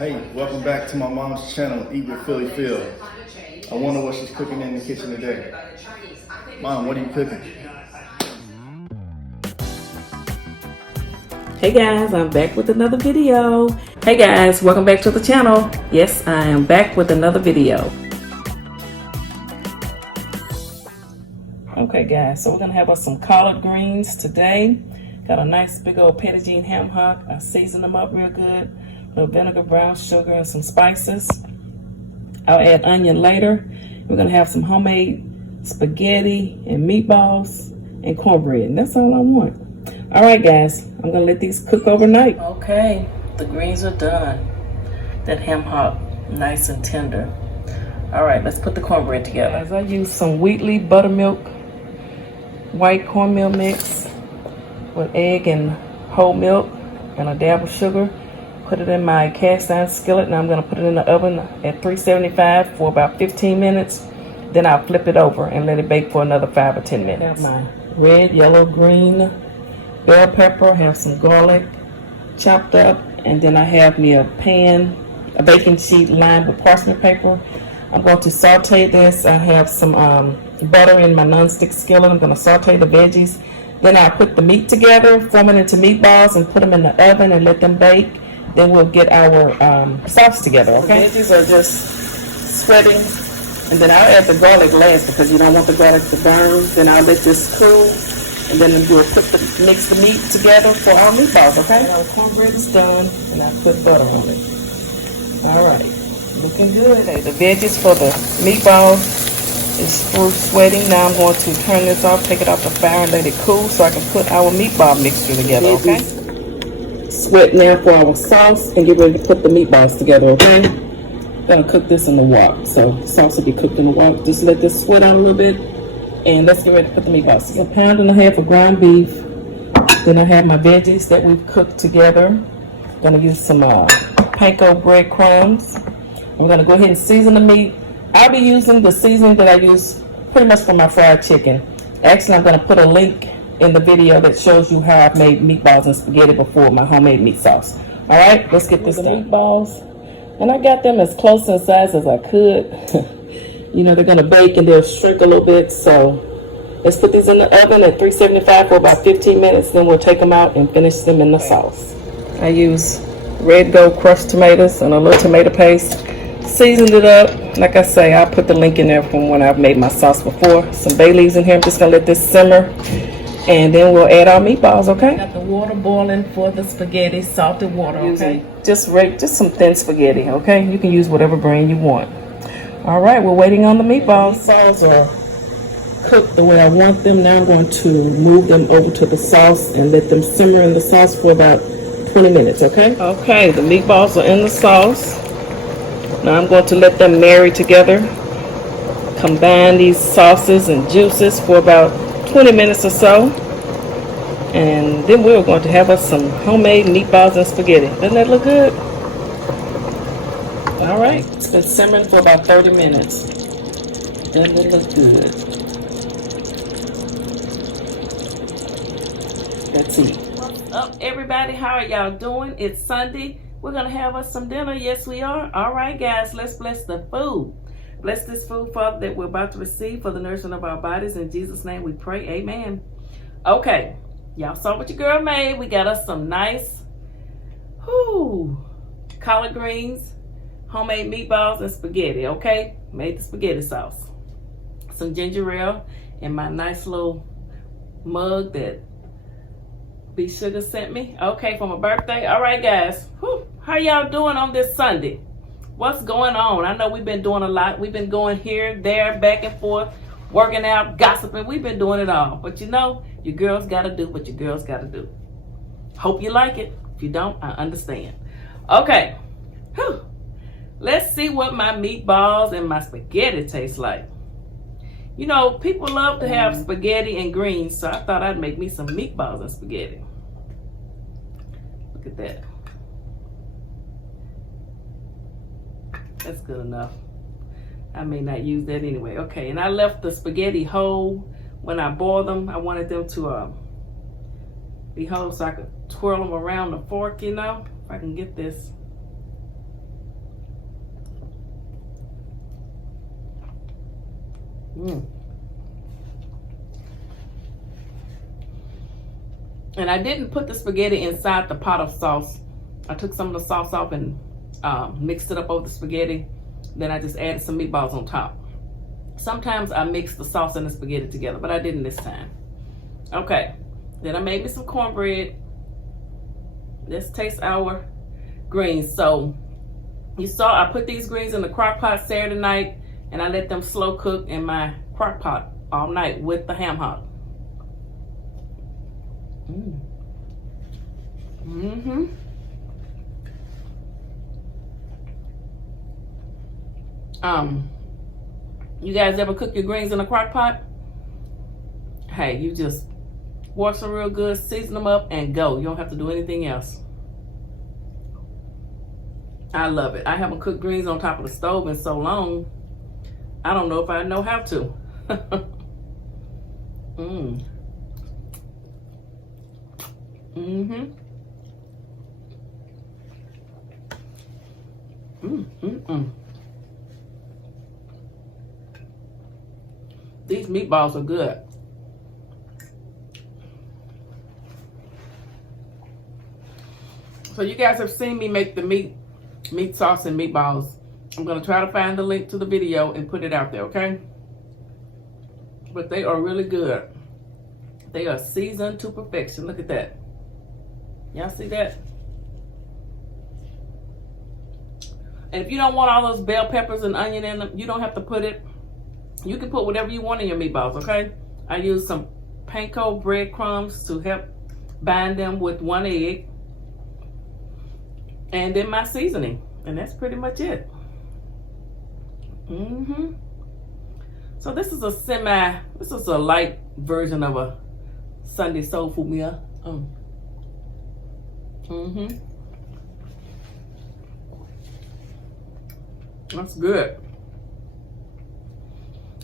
Hey, welcome back to my mom's channel, Eatwithphyllyphyl. I wonder what she's cooking in the kitchen today. Mom, what are you cooking? Hey guys, I'm back with another video. Hey guys, welcome back to the channel. Yes, I am back with another video. Okay guys, so we're gonna have us some collard greens today. Got a nice big old fettuccine ham hock. I seasoned them up real good. A little vinegar, brown sugar, and some spices. I'll add onion later. We're gonna have some homemade spaghetti and meatballs and cornbread. And that's all I want. All right guys, I'm gonna let these cook overnight. Okay, the greens are done. That ham hock, nice and tender. All right, let's put the cornbread together. As I use some Wheatley buttermilk, white cornmeal mix with egg and whole milk and a dab of sugar. Put it in my cast iron skillet. Now I'm gonna put it in the oven at 375 for about 15 minutes. Then I'll flip it over and let it bake for another 5 or 10 minutes. I have my red, yellow, green bell pepper, have some garlic chopped up, and then I have me a baking sheet lined with parchment paper. I'm going to saute this. I have some butter in my nonstick skillet. I'm going to saute the veggies. Then I'll put the meat together, form it into meatballs, and put them in the oven and let them bake. Then we'll get our sauce together, okay? The veggies are just sweating, and then I'll add the garlic last because you don't want the garlic to burn. Then I'll let this cool, and then we'll mix the meat together for our meatballs, okay? Our cornbread is done, and I put butter on it. All right, looking good. Okay, the veggies for the meatballs is through sweating. Now I'm going to turn this off, take it off the fire, and let it cool so I can put our meatball mixture together, okay? Sweat now for our sauce and get ready to put the meatballs together, okay? I'm gonna cook this in the wok, so the sauce will be cooked in the wok. Just let this sweat out a little bit, and let's get ready to put the meatballs together. 1.5 pounds of ground beef. Then I have my veggies that we've cooked together. Gonna use some panko breadcrumbs. I'm gonna go ahead and season the meat. I'll be using the seasoning that I use pretty much for my fried chicken. Actually, I'm gonna put a link in the video that shows you how I've made meatballs and spaghetti before, my homemade meat sauce. All right, let's get this done. Meatballs, and I got them as close in size as I could. You know, they're gonna bake and they'll shrink a little bit, so let's put these in the oven at 375 for about 15 minutes, then we'll take them out and finish them in the sauce. I use red gold crushed tomatoes and a little tomato paste. Seasoned it up. Like I say, I'll put the link in there from when I've made my sauce before. Some bay leaves in here. I'm just gonna let this simmer, and then we'll add our meatballs, okay? Got the water boiling for the spaghetti, salted water, okay? Just some thin spaghetti, okay? You can use whatever brand you want. All right, we're waiting on the meatballs. Meatballs are cooked the way I want them. Now I'm going to move them over to the sauce and let them simmer in the sauce for about 20 minutes, okay? Okay, the meatballs are in the sauce. Now I'm going to let them marry together. Combine these sauces and juices for about 20 minutes or so, and then we're going to have us some homemade meatballs and spaghetti. Doesn't that look good? All right, it's been simmering for about 30 minutes. Doesn't it look good? Let's eat. What's up, everybody? How are y'all doing? It's Sunday. We're gonna have us some dinner. Yes, we are. All right, guys, let's bless the food. Bless this food, Father, that we're about to receive for the nourishment of our bodies. In Jesus' name we pray, amen. Okay, y'all saw what your girl made. We got us some nice collard greens, homemade meatballs, and spaghetti, okay? Made the spaghetti sauce. Some ginger ale in my nice little mug that B Sugar sent me, okay, for my birthday. All right, guys, how y'all doing on this Sunday? What's going on? I know we've been doing a lot. We've been going here, there, back and forth, working out, gossiping. We've been doing it all. But you know, your girls got to do what your girls got to do. Hope you like it. If you don't, I understand. Okay. Let's see what my meatballs and my spaghetti taste like. You know, people love to have spaghetti and greens, so I thought I'd make me some meatballs and spaghetti. Look at that. That's good enough. I may not use that anyway. Okay, and I left the spaghetti whole when I boiled them. I wanted them to be whole so I could twirl them around the fork, you know, if I can get this. And I didn't put the spaghetti inside the pot of sauce. I took some of the sauce off and mixed it up over the spaghetti. Then I just added some meatballs on top. Sometimes I mix the sauce and the spaghetti together, but I didn't this time. Okay, then I made me some cornbread. Let's taste our greens. So you saw I put these greens in the crock pot Saturday night, and I let them slow cook in my crock pot all night with the ham hock. You guys ever cook your greens in a crock pot? Hey, you just wash them real good, season them up, and go. You don't have to do anything else. I love it. I haven't cooked greens on top of the stove in so long. I don't know if I know how to. These meatballs are good. So you guys have seen me make the meat sauce and meatballs. I'm gonna try to find the link to the video and put it out there, okay? But they are really good. They are seasoned to perfection. Look at that. Y'all see that? And if you don't want all those bell peppers and onion in them, you don't have to put it. You can put whatever you want in your meatballs, okay? I use some panko breadcrumbs to help bind them with 1 egg. And then my seasoning. And that's pretty much it. So this is a light version of a Sunday soul food meal. That's good.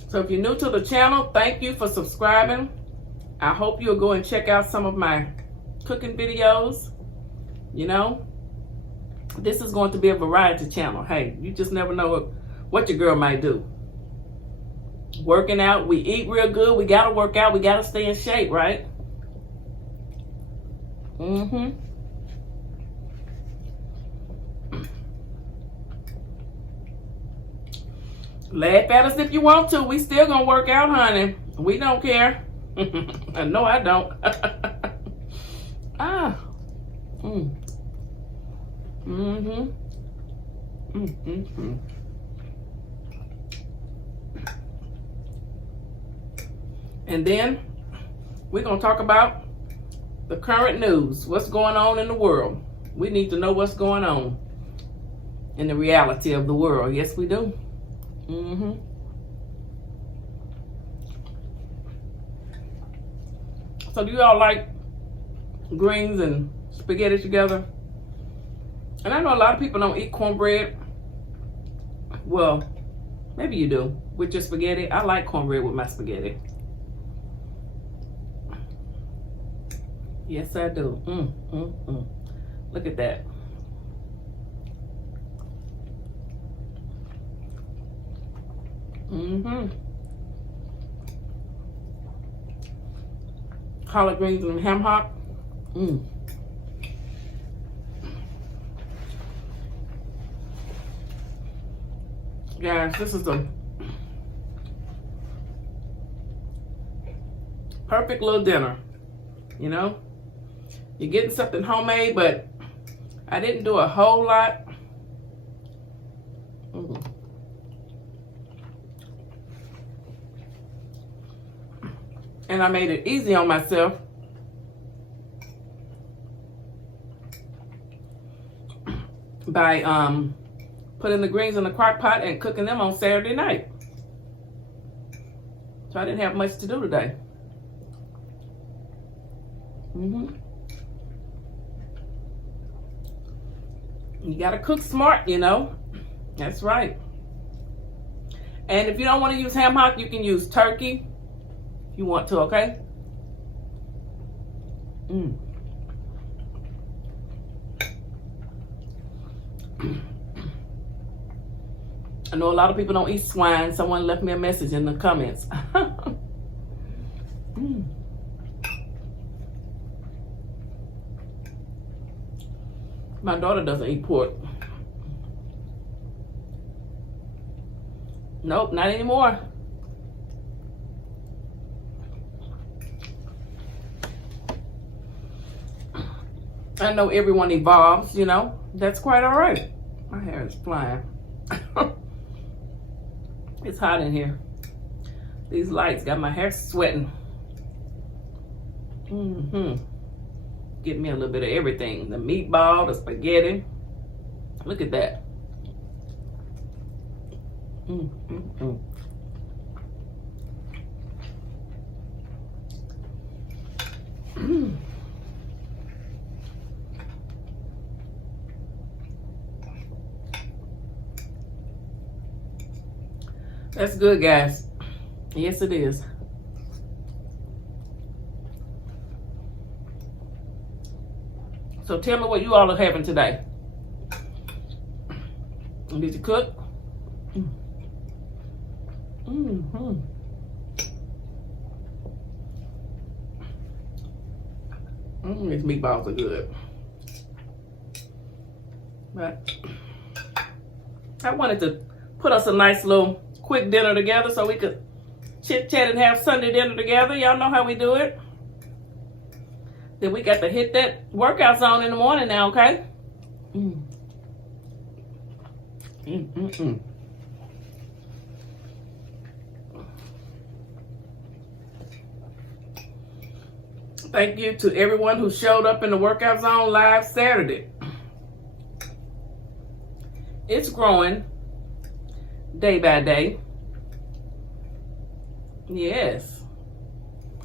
So if you're new to the channel, thank you for subscribing. I hope you'll go and check out some of my cooking videos. You know, this is going to be a variety channel. Hey, you just never know what your girl might do. Working out, we eat real good. We gotta work out. We gotta stay in shape, right? Laugh at us if you want to. We still gonna work out, honey. We don't care. No, I don't. And then we're gonna talk about the current news. What's going on in the world? We need to know what's going on in the reality of the world. Yes, we do. So do you all like greens and spaghetti together? And I know a lot of people don't eat cornbread. Well, maybe you do with your spaghetti. I like cornbread with my spaghetti. Yes, I do. Look at that. Collard greens and ham hock. Guys, this is a perfect little dinner. You know, you're getting something homemade, but I didn't do a whole lot. And I made it easy on myself. By putting the greens in the crock pot and cooking them on Saturday night. So I didn't have much to do today. You gotta cook smart, you know. That's right. And if you don't want to use ham hock, you can use turkey. If you want to, okay? I know a lot of people don't eat swine. Someone left me a message in the comments. My daughter doesn't eat pork. Nope, not anymore. I know everyone evolves, you know. That's quite all right. My hair is flying. It's hot in here. These lights got my hair sweating. Get me a little bit of everything. The meatball, the spaghetti. Look at that. That's good, guys. Yes, it is. So tell me what you all are having today. Did you cook? These meatballs are good. But I wanted to put us a nice little quick dinner together so we could chit chat and have Sunday dinner together. Y'all know how we do it. Then we got to hit that workout zone in the morning now, okay? Thank you to everyone who showed up in the workout zone live Saturday. It's growing day by day. Yes.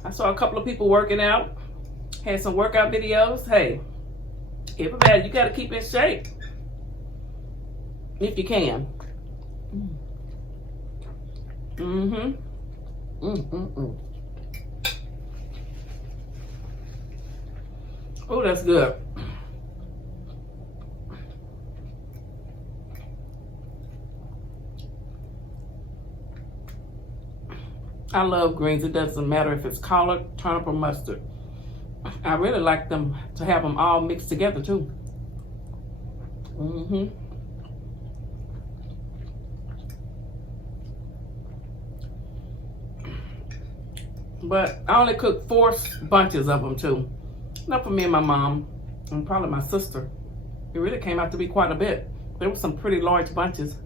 I saw a couple of people working out. Had some workout videos. Hey, everybody, you got to keep in shape. If you can. Oh, that's good. I love greens. It doesn't matter if it's collard, turnip, or mustard. I really like them to have them all mixed together too. But I only cooked 4 bunches of them too. Not for me and my mom, and probably my sister. It really came out to be quite a bit. There were some pretty large bunches.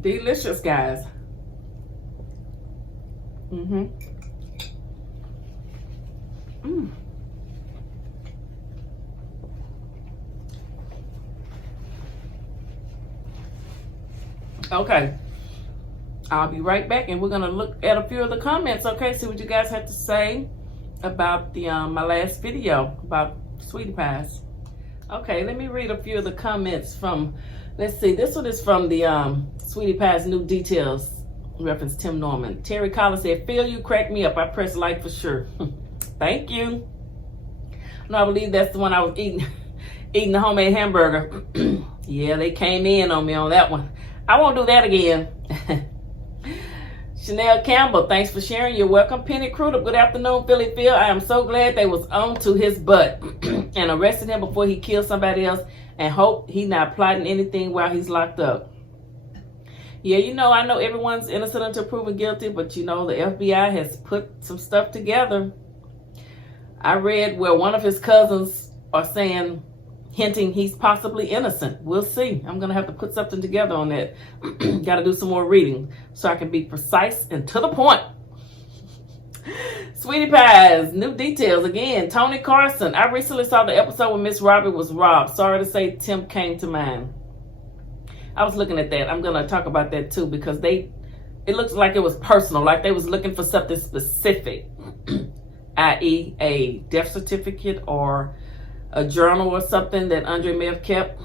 Delicious, guys. Okay, I'll be right back, and we're gonna look at a few of the comments. Okay, see what you guys have to say about the my last video about sweetie pies. Okay, let me read a few of the comments from, let's see, this one is from the Sweetie Pie's New Details, reference Tim Norman. Terry Collins said, Phil, you cracked me up. I pressed like for sure. Thank you. No, I believe that's the one I was eating the homemade hamburger. Yeah, they came in on me on that one. I won't do that again. Chanel Campbell, thanks for sharing. You're welcome. Penny Crudup, good afternoon, Philly Phil. I am so glad they was on to his butt and arrested him before he killed somebody else, and hope he not plotting anything while he's locked up. Yeah, you know, I know everyone's innocent until proven guilty, but you know, the FBI has put some stuff together. I read where one of his cousins are saying, hinting he's possibly innocent. We'll see. I'm going to have to put something together on that. Got to do some more reading so I can be precise and to the point. Sweetie Pies, New Details. Again, Tony Carson. I recently saw the episode when Miss Robbie was robbed. Sorry to say, Tim came to mind. I was looking at that. I'm going to talk about that too, because it looks like it was personal, like they was looking for something specific, i.e. a death certificate or a journal or something that Andre may have kept.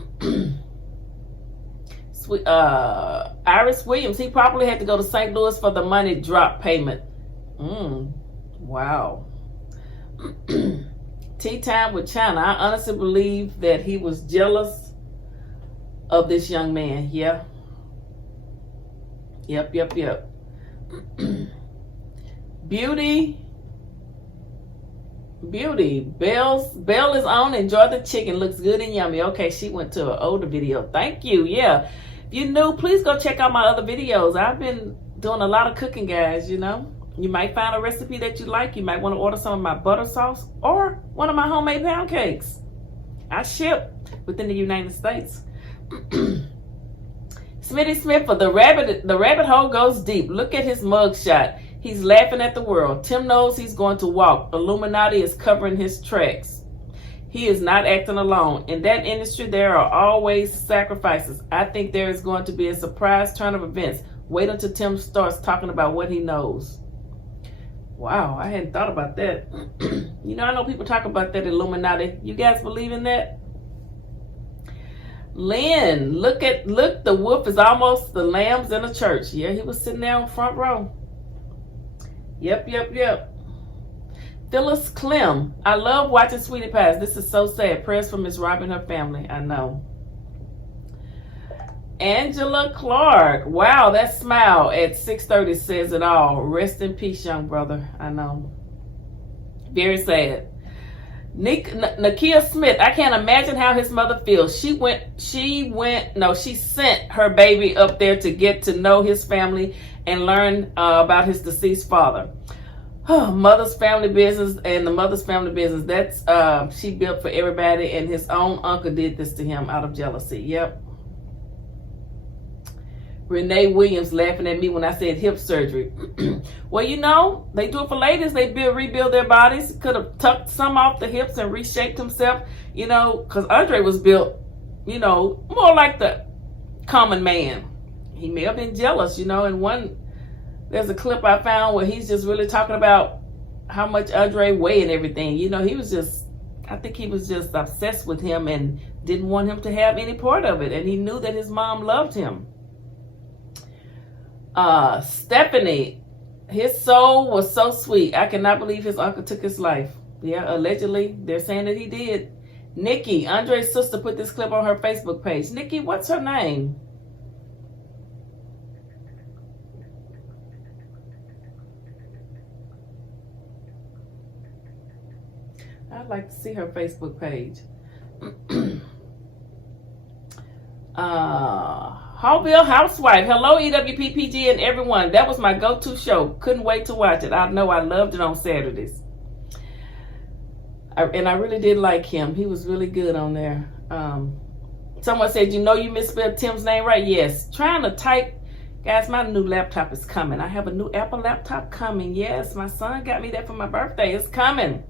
Iris Williams, he probably had to go to St. Louis for the money drop payment. Wow. Tea time with China. I honestly believe that he was jealous of this young man. Yeah. Yep. Beauty. Belle is on. Enjoy the chicken. Looks good and yummy. Okay, she went to an older video. Thank you. Yeah. If you're new, please go check out my other videos. I've been doing a lot of cooking, guys, you know. You might find a recipe that you like. You might want to order some of my butter sauce or one of my homemade pound cakes. I ship within the United States. Smitty Smith for the rabbit hole goes deep. Look at his mugshot. He's laughing at the world. Tim knows he's going to walk. Illuminati is covering his tracks. He is not acting alone. In that industry, there are always sacrifices. I think there is going to be a surprise turn of events. Wait until Tim starts talking about what he knows. Wow, I hadn't thought about that. You know, I know people talk about that Illuminati. You guys believe in that? Lynn, look, the wolf is almost the lambs in a church. Yeah, he was sitting there on front row. Yep. Phyllis Clem, I love watching Sweetie Pies. This is so sad. Prayers for Miss Robin and her family. I know. Angela Clark, wow, that smile at 6:30 says it all. Rest in peace, young brother. I know. Very sad. Nakia Smith, I can't imagine how his mother feels. She sent her baby up there to get to know his family and learn about his deceased father. Mother's family business and the mother's family business. That's she built for everybody, and his own uncle did this to him out of jealousy. Yep. Renee Williams laughing at me when I said hip surgery. Well, you know, they do it for ladies. They rebuild their bodies. Could have tucked some off the hips and reshaped himself, you know, because Andre was built, you know, more like the common man. He may have been jealous, you know, and there's a clip I found where he's just really talking about how much Andre weighed and everything. You know, I think he was just obsessed with him and didn't want him to have any part of it. And he knew that his mom loved him. Stephanie, his soul was so sweet. I cannot believe his uncle took his life. Yeah, allegedly, they're saying that he did. Nikki, Andre's sister, put this clip on her Facebook page. Nikki, what's her name? I'd like to see her Facebook page. Hallville Housewife. Hello, EWPPG and everyone. That was my go-to show. Couldn't wait to watch it. I know I loved it on Saturdays. And I really did like him. He was really good on there. Someone said, you know you misspelled Tim's name right? Yes. Trying to type. Guys, my new laptop is coming. I have a new Apple laptop coming. Yes, my son got me that for my birthday. It's coming.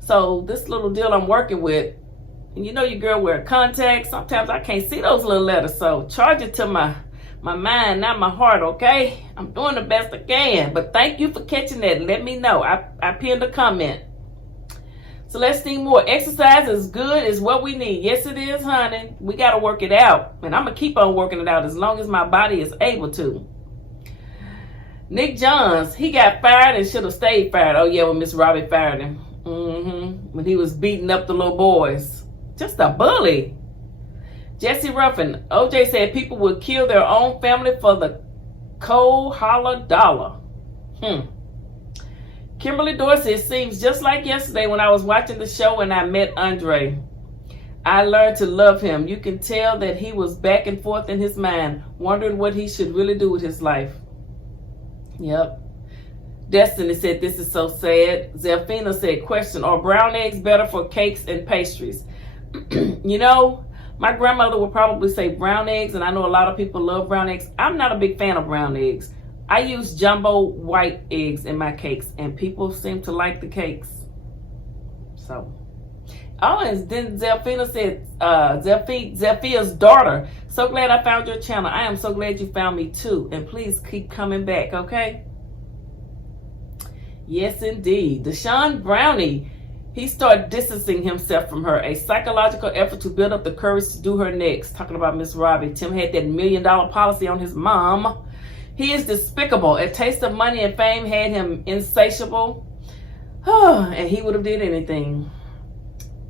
So this little deal I'm working with, and you know your girl wear contacts. Sometimes I can't see those little letters. So charge it to my mind, not my heart, okay? I'm doing the best I can. But thank you for catching that. Let me know. I pinned a comment. Celestine Moore, exercise is good, is what we need. Yes, it is, honey. We got to work it out. And I'm going to keep on working it out as long as my body is able to. Nick Johns, he got fired and should have stayed fired. Oh, yeah, when Miss Robbie fired him. When he was beating up the little boys. Just a bully. Jesse Ruffin, OJ said people would kill their own family for the cold holler dollar. Kimberly Dorsey, it seems just like yesterday when I was watching the show and I met Andre. I learned to love him. You can tell that he was back and forth in his mind, wondering what he should really do with his life. Yep. Destiny said, this is so sad. Zelfina said, question, are brown eggs better for cakes and pastries? You know, my grandmother would probably say brown eggs, and I know a lot of people love brown eggs. I'm not a big fan of brown eggs. I use jumbo white eggs in my cakes, and people seem to like the cakes. So, oh, and then Zelfina said, Zelfia's daughter, so glad I found your channel. I am so glad you found me too, and please keep coming back, okay? Yes, indeed. Deshaun Brownie, He started distancing himself from her, a psychological effort to build up the courage to do her next. Talking about Miss Robbie. Tim had that $1 million policy on his mom. He is despicable. A taste of money and fame had him insatiable. And he would have did anything.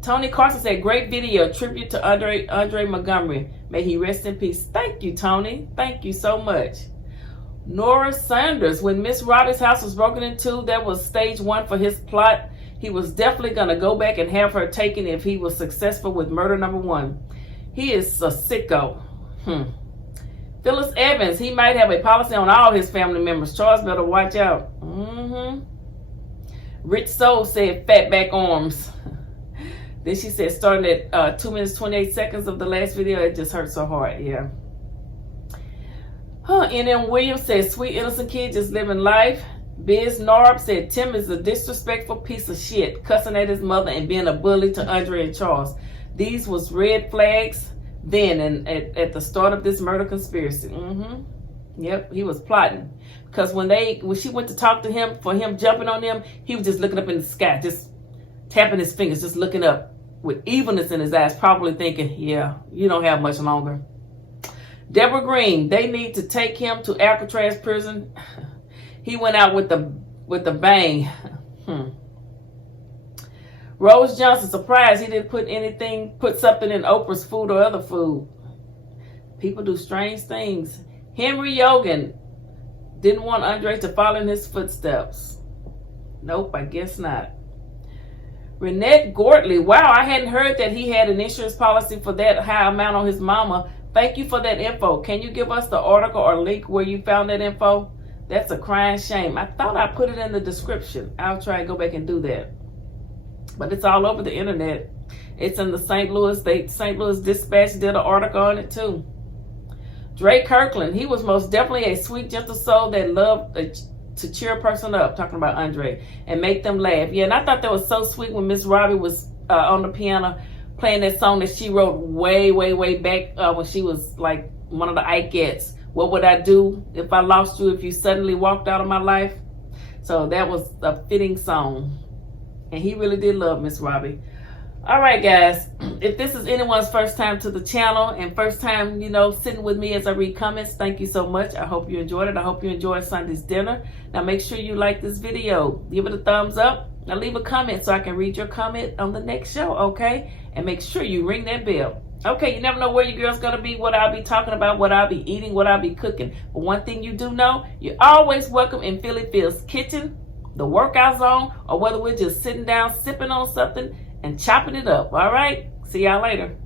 Tony Carson said, great video, tribute to Andre Montgomery. May he rest in peace. Thank you, Tony. Thank you so much. Nora Sanders, when Miss Robbie's house was broken into, that was stage 1 for his plot. He was definitely going to go back and have her taken if he was successful with murder number 1. He is a sicko. Phyllis Evans, he might have a policy on all his family members. Charles better watch out. Rich Soul said, fatback arms. Then she said, starting at 2 minutes, 28 seconds of the last video, it just hurt so hard. Yeah. N.M. Williams said, sweet innocent kid just living life. Biz Narb said, Tim is a disrespectful piece of shit, cussing at his mother and being a bully to Andre and Charles. These was red flags then and at the start of this murder conspiracy. Yep, he was plotting. Because when she went to talk to him for him jumping on them, he was just looking up in the sky, just tapping his fingers, just looking up with evilness in his eyes, probably thinking, yeah, you don't have much longer. Deborah Green, they need to take him to Alcatraz prison. He went out with the bang. Rose Johnson, surprised he didn't put something in Oprah's food or other food. People do strange things. Henry Yogan didn't want Andre to follow in his footsteps. Nope, I guess not. Renette Gortley, wow, I hadn't heard that he had an insurance policy for that high amount on his mama. Thank you for that info. Can you give us the article or link where you found that info? That's a crying shame. I thought I put it in the description. I'll try and go back and do that. But it's all over the internet. It's in the St. Louis Dispatch did an article on it too. Drake Kirkland, he was most definitely a sweet, gentle soul that loved to cheer a person up, talking about Andre, and make them laugh. Yeah, and I thought that was so sweet when Miss Robbie was on the piano playing that song that she wrote way, way, way back when she was like one of the Ikettes. What would I do if I lost you, if you suddenly walked out of my life? So that was a fitting song. And he really did love Miss Robbie. All right, guys. If this is anyone's first time to the channel and first time, sitting with me as I read comments, thank you so much. I hope you enjoyed it. I hope you enjoyed Sunday's dinner. Now, make sure you like this video. Give it a thumbs up. Now, leave a comment so I can read your comment on the next show, okay? And make sure you ring that bell. Okay, you never know where your girl's going to be, what I'll be talking about, what I'll be eating, what I'll be cooking. But one thing you do know, you're always welcome in Philly Phil's kitchen, the workout zone, or whether we're just sitting down, sipping on something and chopping it up. All right? See y'all later.